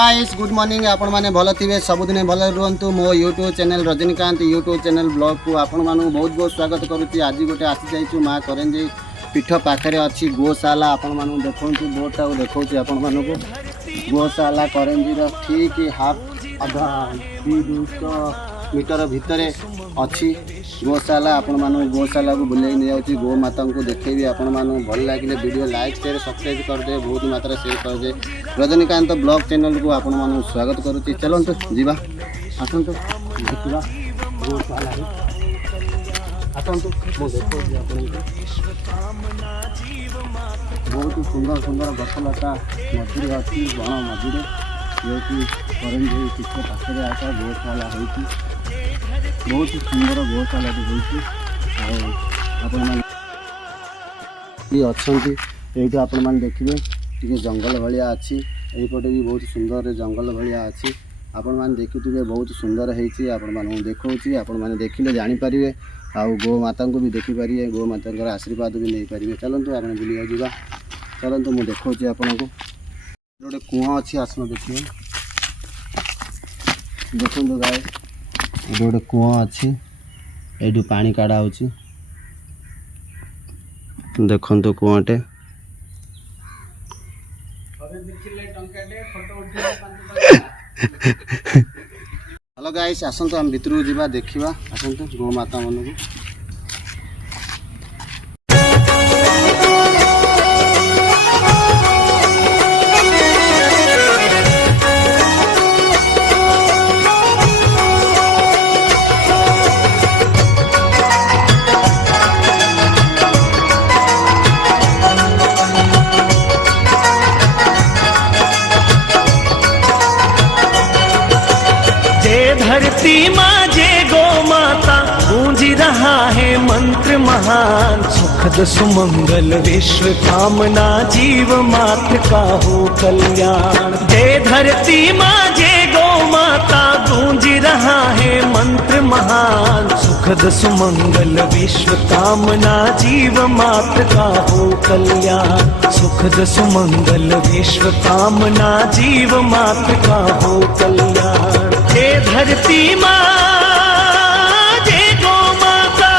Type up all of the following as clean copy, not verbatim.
Guys good morning आपण माने भल थिबे सबुदिन भल रुहंतु मो YouTube channel Rajinikanth YouTube channel blog को आपण मानु बहुत बहुत स्वागत करूची। आज गोटे आसी जाइछु मां करंजी पीठ पाखरे अछि गोशाला। आपण मानु देखंतु बोटा देखौची आपण मानु को गोशाला करंजी रो ठीक हाफ आधा 200 मीटर भितर अच्छी गोशाला। आपण मानु गोशाला को बुले नहीं जाउची गो माता को देखेबी। आपण मानु भल लागिले वीडियो लाइक शेयर सब्सक्राइब कर दे, बहुत मात्रा शेयर कर दे। रजनीकांत ब्लॉग चैनल को आपण मानु स्वागत करूची। चलंतु जीवा आसंतु देखिबा गोशाला रे आसंतु मो देखो जी आपण बहुत सुंदर सुंदर गछलता मजूरी अच्छी बण मजूरी जो करंजी पीठ पाखे आसा गोशाला होती। बहुत सुंदर गोशाला होती आपण मैंने देखिए ये जंगल भाया अच्छी यहीपटे भी बहुत सुंदर जंगल भाया अच्छी। आपण मैंने देखुए बहुत सुंदर होती आपण मानू देखी आपण मैंने देखिले जानीपारे आउ गो माता को भी देखिपारे गो माता आशीर्वाद भी नहीं पारे। चलतु आप बुलिया जावा चलतु मुझे देखा आपन को गोटे कुआ अच्छी आसन देखिए देखो गाय गोटे कुआ अच्छी ये पानी काढ़ा होची देखो कुआटे हेलो गाइस आसतु आम भितर जावा देखा आसतु गो माता मन को। धरती माँ जे गो माता गूंजी रहा है मंत्र महान। सुखद सुमंगल विश्व कामना जीव मात्र का हो कल्याण। जय धरती माँ जे गो माता गूंजी रहा है मंत्र महान। सुखद सुमंगल विश्व कामना जीव मात्र का हो कल्याण। सुखद सुमंगल विश्व कामना जीव मात्र का हो कल्याण। जय धरती माँ जय गो माता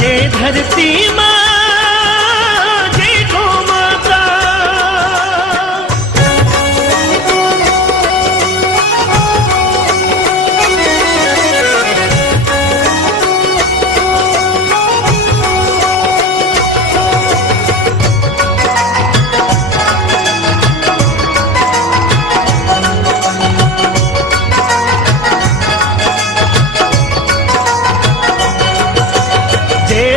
जय धरती माँ जय गो माता।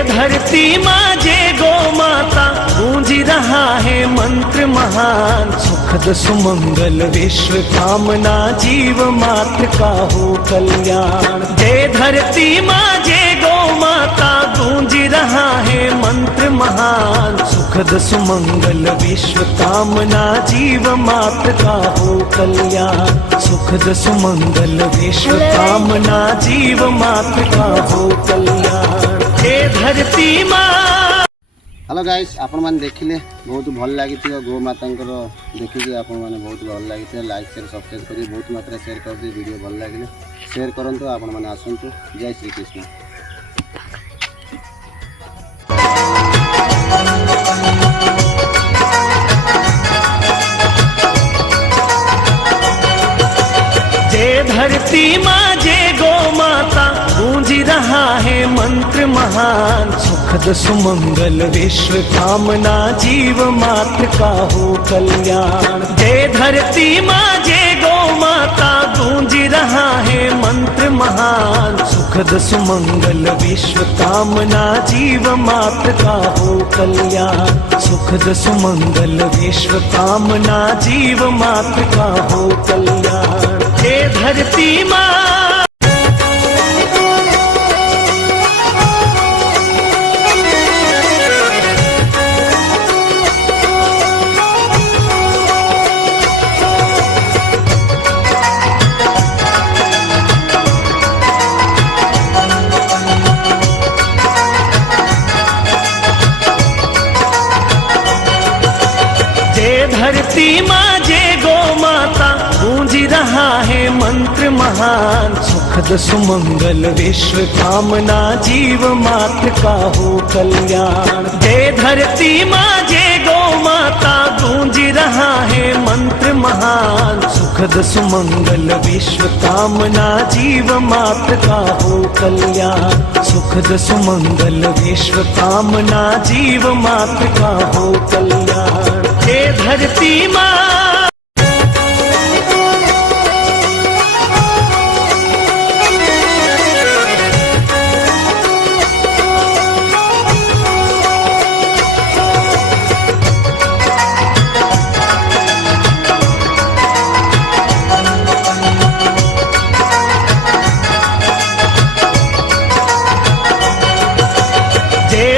धरती माँ जय गो माता गूंजी रहा है मंत्र महान। सुखद सुमंगल विश्व कामना जीव मात्र का हो कल्याण। जय धरती माँ जय गो माता गूंजी रहा है मंत्र महान। सुखद सुमंगल विश्व कामना जीव मात्र का हो कल्याण। सुखद सुमंगल विश्व कामना जीव मात्र का हो कल्याण। धरती माँ। हेलो गाइस आपण मैंने देखिले बहुत भल लगी गो माता देखिए आपण मैंने बहुत भल लगी लाइक शेयर सब्सक्राइब करी बहुत मात्रा शेयर कर दी। वीडियो भल लगे शेयर करूँ आपण मैंने आसतु। जय श्री कृष्ण। जय धरती माँ जय गो माता गूंजी रहा है मंत्र महान। सुखद सुमंगल विश्व कामना जीव मात्र का हो कल्याण। जय धरती माँ जय गो माता गूंजी रहा है मंत्र महान। सुखद सुमंगल विश्व कामना जीव मात्र का हो कल्याण। सुखद सुमंगल विश्व कामना जीव मात्र का हो कल्याण। जय धरती माँ। धरती माँ जय गो माँ महान सुखद सुमंगल विश्व कामना जीव मात्र का हो कल्याण। जय धरती माँ जय गौ माता गूंज रहा है मंत्र महान सुखद सुमंगल विश्व कामना जीव मात्र का हो कल्याण। सुखद सुमंगल विश्व कामना जीव मात्र का हो कल्याण। जय धरती माँ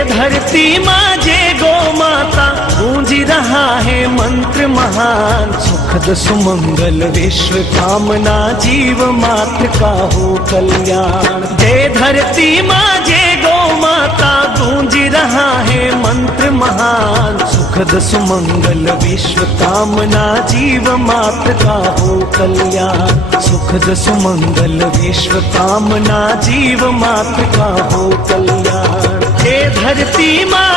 धरती माँ जय गौ माता गूंज रहा है मंत्र महान सुखद सुमंगल विश्व कामना जीव मात्र का हो कल्याण। जय धरती माँ जय गौ माता गूंज रहा है मंत्र महान सुखद सुमंगल विश्व कामना जीव मात्र का हो कल्याण। सुखद सुमंगल विश्व कामना जीव मात्र का हो कल्याण। हे धरती माँ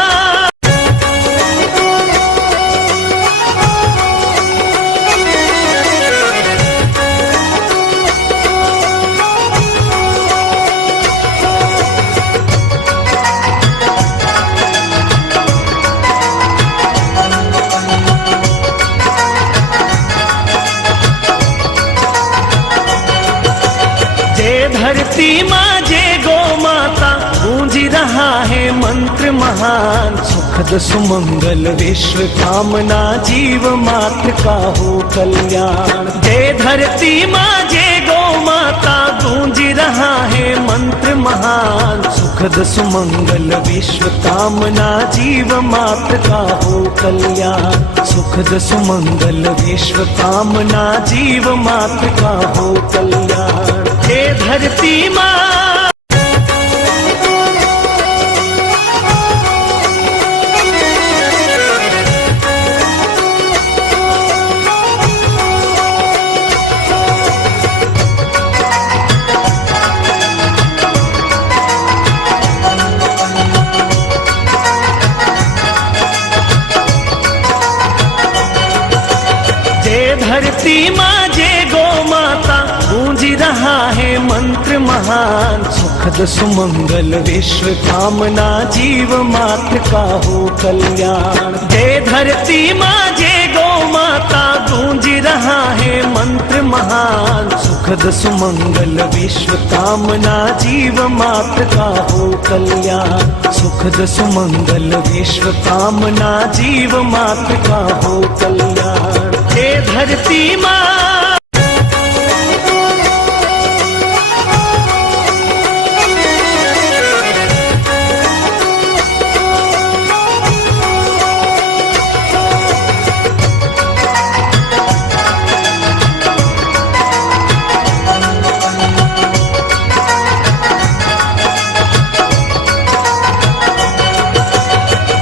जय धरती माँ जय गौ माता गूंज रहा है मंत्र महान सुखद सुमंगल विश्व कामना जीव मात्र का हो कल्याण। जय धरती माँ जय गौ माता गूंज रहा है मंत्र महान सुखद सुमंगल विश्व कामना जीव मात्र का हो कल्याण। सुखद सुमंगल विश्व कामना जीव मात्र का हो कल्याण। हे धरती माँ धरती माँ जय गौ माता गूंज रहा है मंत्र महान सुखद सुमंगल विश्व कामना जीव मात्र का हो कल्याण। जय धरती माँ जय गौ माता गूंज रहा है मंत्र महान सुखद सुमंगल विश्व कामना जीव मात्र का हो कल्याण। सुखद सुमंगल विश्व कामना जीव मात्र का हो कल्याण। हे धरती माँ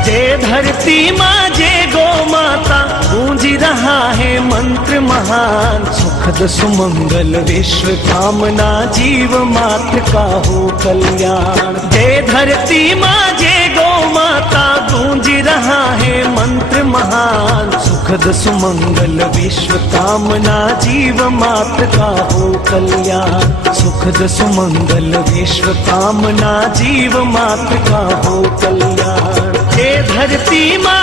जय धरती माँ जय गौ माता गूंज रहा है मंत्र महान सुखद सुमंगल विश्व कामना जीव मात्र का हो कल्याण। जय धरती माँ जय गौ माता गूंज रहा है मंत्र महान सुखद सुमंगल विश्व कामना जीव मात्र का हो कल्याण। सुखद सुमंगल विश्व कामना जीव मात्र का हो कल्याण। हे धरती माँ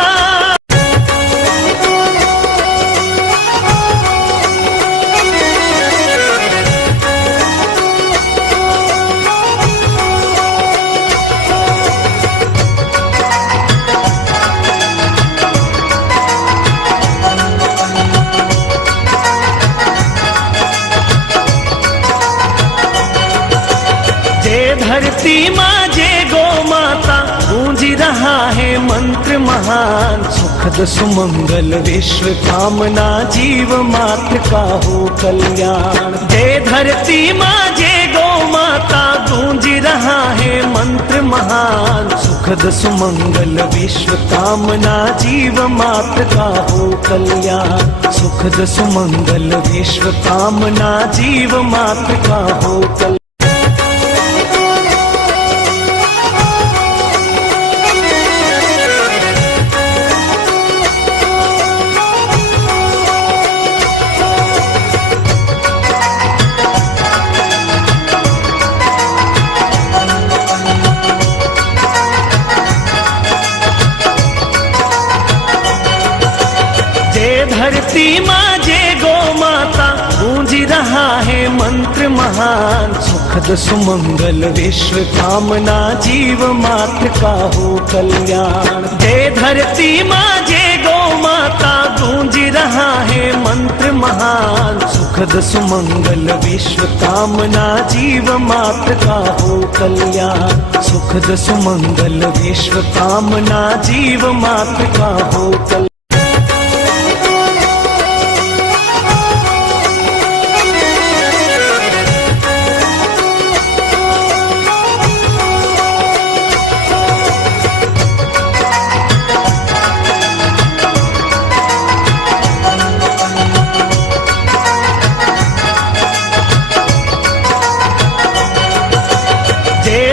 धरती माँ जय गौ माता गूंज रहा है मंत्र महान सुखद सुमंगल विश्व कामना जीव मात्र का हो कल्याण। जय धरती माँ जय गौ माता गूंज रहा है मंत्र महान सुख सुखद सुमंगल विश्व कामना जीव मात्र का हो कल्याण। सुखद सुमंगल विश्व कामना जीव मात्र का हो कल्याण। धरती माँ जय गो माता गूंज रहा है मंत्र महान। सुखद सुमंगल विश्व कामना जीव मात्र का हो कल्याण। जय धरती माँ जय गो माता गूंज रहा है मंत्र महान। सुखद सुमंगल विश्व कामना जीव मात्र का हो कल्याण। सुखद सुमंगल विश्व कामना जीव मात्र का हो कल्याण।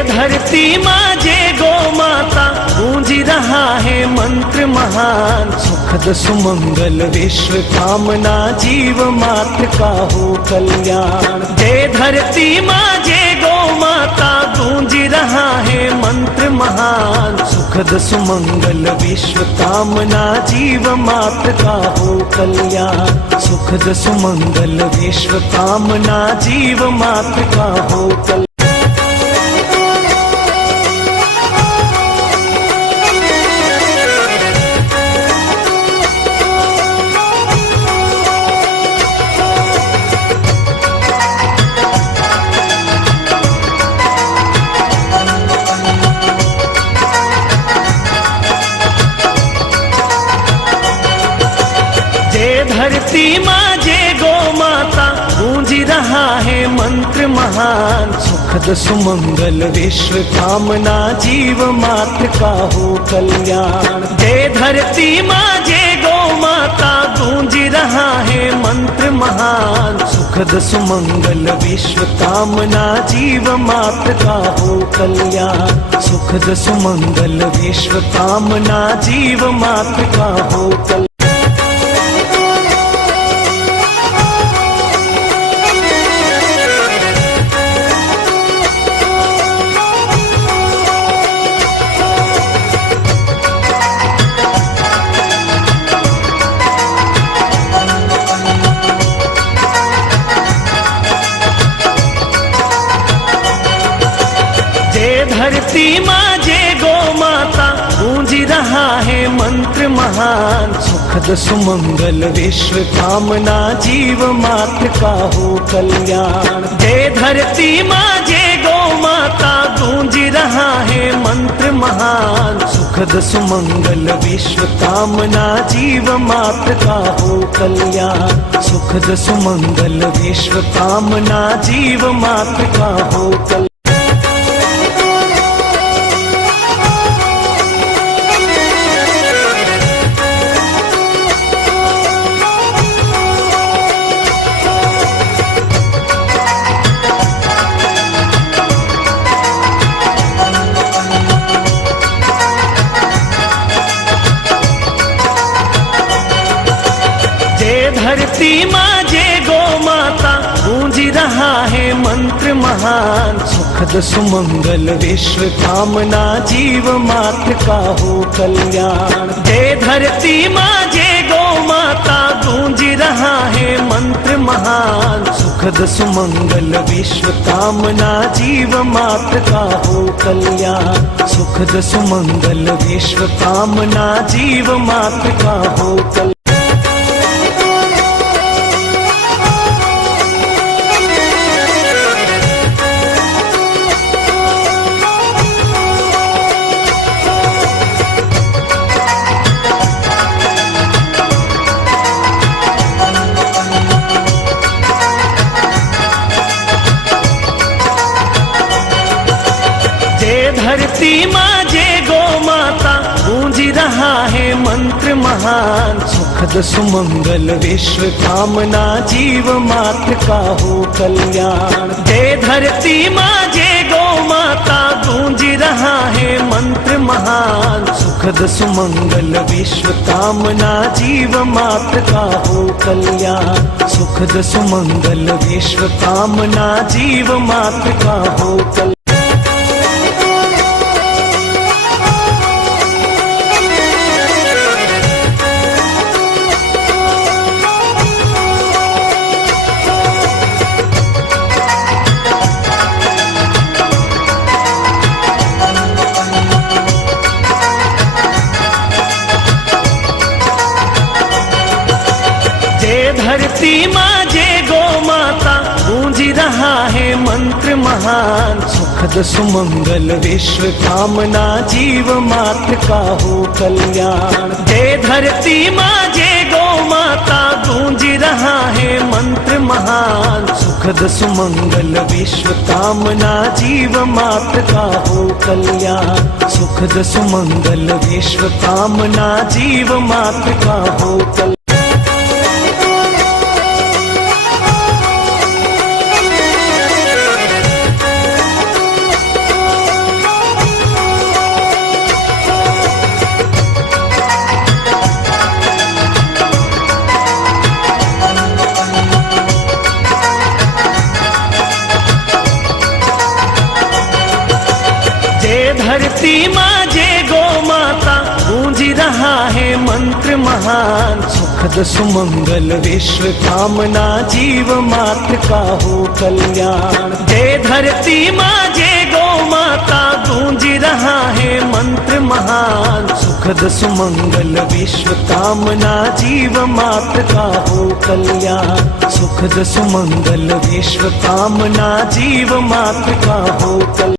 धरती माँ जय गो माता गूंज रहा है मंत्र महान। सुखद सुमंगल विश्व कामना जीव मात्र का हो कल्याण। जय धरती माँ जय गो माता गूंज रहा है मंत्र महान। सुखद सुमंगल विश्व कामना जीव मात्र का हो कल्याण। सुखद सुमंगल विश्व कामना जीव मात्र का हो कल्याण। धरती माँ जय गो माता गूंज रहा है मंत्र महान। सुखद सुमंगल विश्व कामना जीव मात्र का हो कल्याण। जय धरती माँ जय गो माता गूंज रहा है मंत्र महान। सुखद सुमंगल विश्व कामना जीव मात्र का हो कल्याण। सुखद सुमंगल विश्व कामना जीव मात्र का हो कल्याण। धरती माँ जय गो माता गूंज रहा है मंत्र महान। सुखद सुमंगल विश्व कामना जीव मात्र का हो कल्याण। जय धरती माँ जय गो माता गूंज रहा है मंत्र महान। सुखद सुमंगल विश्व कामना जीव मात्र का हो कल्याण। सुखद सुमंगल विश्व कामना जीव मात्र का हो कल्याण। धरती माँ जय गो माता गूंज रहा है मंत्र महान। सुखद सुमंगल विश्व कामना जीव मात्र का हो कल्याण। जय धरती माँ जय गो माता गूंज रहा है मंत्र महान। सुखद सुमंगल विश्व कामना जीव मात्र का हो कल्याण। सुखद सुमंगल विश्व कामना जीव मात्र का हो कल्याण। धरती माँ जय गो माता गूंज रहा है मंत्र महान, सुखद सुमंगल विश्व कामना जीव मात्र का हो कल्याण। जय धरती माँ जय गौ माता गूंज रहा है मंत्र महान, सुखद सुमंगल विश्व कामना जीव मात्र का हो कल्याण। सुखद सुमंगल विश्व कामना जीव मात्र का हो कल्याण। धरती माँ जय गौ माता गूंज रहा है मंत्र महान, सुखद सुमंगल विश्व कामना जीव मात्र का हो कल्याण। जय धरती माँ जय गौ माता गूंज रहा है मंत्र महान, सुखद सुमंगल विश्व कामना जीव मात्र का हो कल्याण। सुखद सुमंगल विश्व कामना जीव मात्र का हो कल्याण। धरती माँ जय गौ माता गूंज रहा है मंत्र महान, सुखद सुमंगल विश्व कामना जीव मात्र का हो कल्याण। जय धरती माँ जय गौ माता गूंज रहा है मंत्र महान, सुखद सुमंगल विश्व कामना जीव मात्र का हो कल्याण। सुखद सुमंगल विश्व कामना जीव मात्र का हो कल्याण।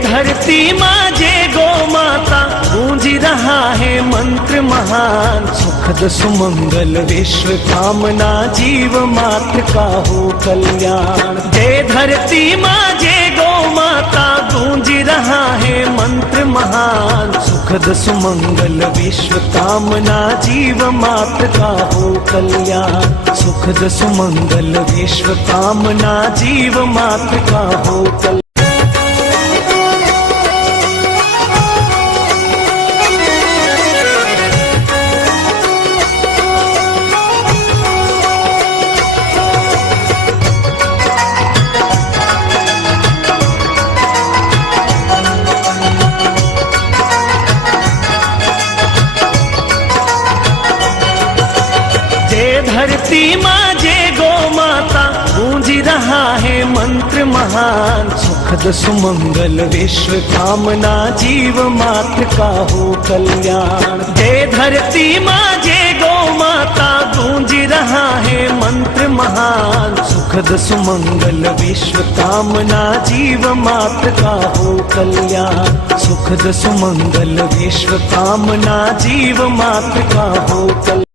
धरती माँ जय गौ माता गूंज रहा है मंत्र महान, सुखद सुमंगल विश्व कामना जीव मात्र का हो कल्याण। जय धरती माँ जय गौ माता गूंज रहा है मंत्र महान, सुखद सुमंगल विश्व कामना जीव मात्र का हो कल्याण। सुखद सुमंगल विश्व कामना जीव मात्र का हो कल्याण। धरती माँ जय गौ माता गूंज रहा है मंत्र महान, सुखद सुमंगल विश्व कामना जीव मात्र का हो कल्याण। जय धरती माँ जय गौ माता गूंज रहा है मंत्र महान, सुखद सुमंगल विश्व कामना जीव मात्र का हो कल्याण। सुखद सुमंगल विश्व कामना जीव मात्र का हो कल्याण।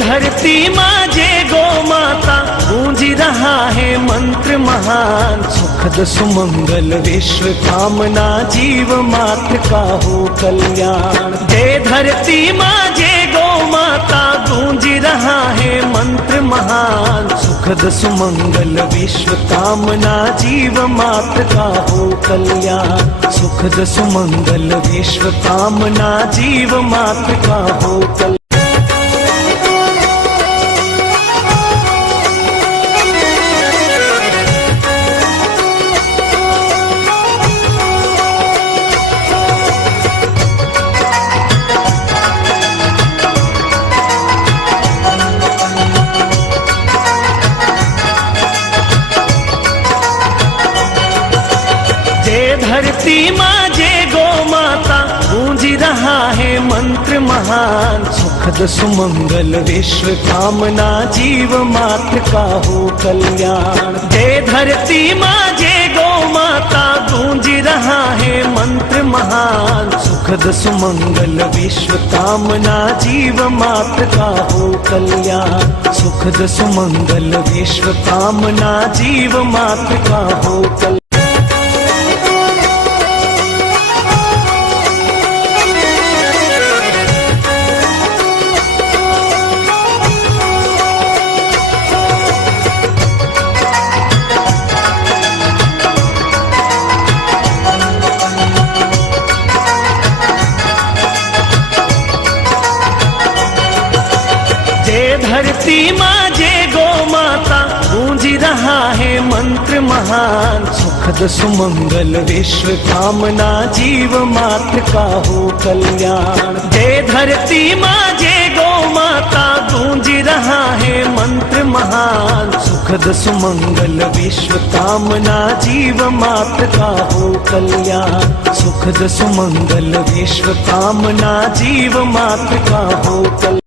धरती माँ जय गौ माता गूंज रहा है मंत्र महान, सुखद सुमंगल विश्व कामना जीव मात्र का हो कल्याण। जय धरती माँ जय गौ माता गूंज रहा है मंत्र महान, सुखद सुमंगल विश्व कामना जीव मात्र का हो कल्याण। सुखद सुमंगल विश्व कामना जीव मात्र का हो कल्याण। धरती माँ जय गो माता गूंज रहा है मंत्र महान सुखद सुमंगल विश्व कामना जीव मात्र का हो कल्याण। जय धरती माँ जय गो माता गूंज रहा है मंत्र महान सुखद सुमंगल विश्व कामना जीव मात्र का हो कल्याण। सुखद सुमंगल विश्व कामना जीव मात्र का हो कल्याण। जय धरती माँ जय गो माता गूंज रहा है मंत्र महान सुखद सुमंगल विश्व कामना जीव मात्र का हो कल्याण। जय धरती माँ जय गो माता गूंज रहा है मंत्र महान सुखद सुमंगल विश्व कामना जीव मात्र का हो कल्याण। सुखद सुमंगल विश्व कामना जीव मात्र का हो कल्याण।